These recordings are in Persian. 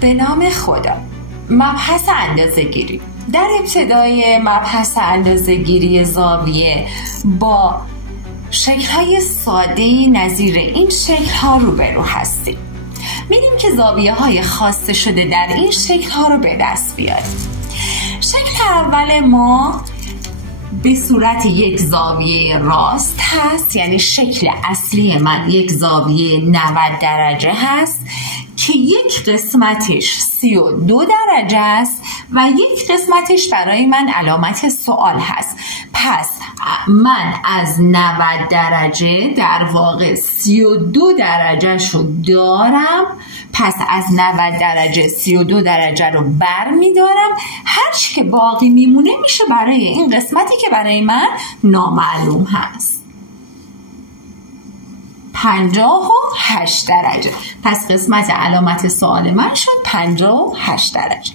به نام خدا. مبحث اندازه‌گیری. در ابتدای مبحث اندازه‌گیری زاویه با شکل‌های ساده‌ای نظیر این شکل‌ها روبرو هستیم. می‌بینیم که زاویه‌های خواسته شده در این شکل‌ها رو به دست بیاریم. شکل اول ما به صورت یک زاویه راست هست، یعنی شکل اصلی من یک زاویه 90 درجه هست که یک قسمتش 32 درجه است و یک قسمتش برای من علامت سوال هست. پس من از 90 درجه در واقع 32 درجه شو دارم. پس از 90 درجه 32 درجه رو بر می دارم. هرچی که باقی میمونه میشه برای این قسمتی که برای من نامعلوم هست 58 درجه. پس قسمت علامت سوال من شد 58 درجه.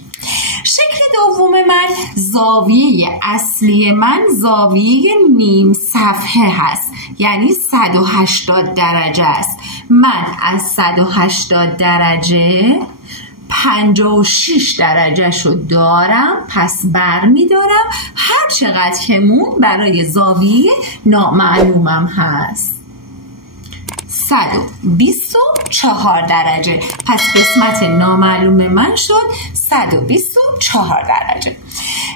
شکل دوم من، زاویه اصلی من زاویه نیم صفحه هست، یعنی 180 درجه است. من از 180 درجه 56 درجه شو دارم. پس بر می دارم. هر چقدر که مون برای زاویه نامعلومم هست 124 درجه. پس قسمت نامعلوم من شد 124 درجه.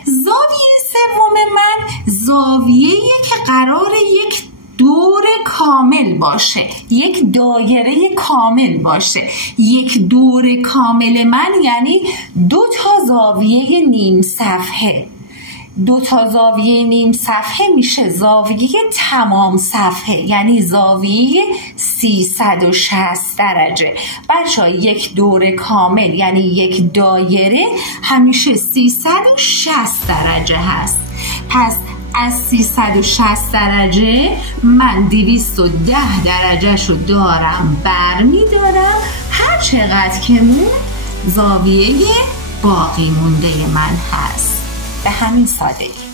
زاویه سوم من زاویه‌ای که قرار یک دور کامل باشه، یک دایره کامل باشه. یک دور کامل من یعنی 2 تا زاویه نیم صفحه. 2 تا زاویه نیم صفحه میشه زاویه تمام صفحه، یعنی زاویه 360 درجه. بچه‌ها یک دور کامل یعنی یک دایره همیشه 360 درجه هست. پس از 360 درجه من 210 درجه شو دارم بر می دارم. هر چقدر که مون زاویه باقی مونده من هست. به همین سادگی.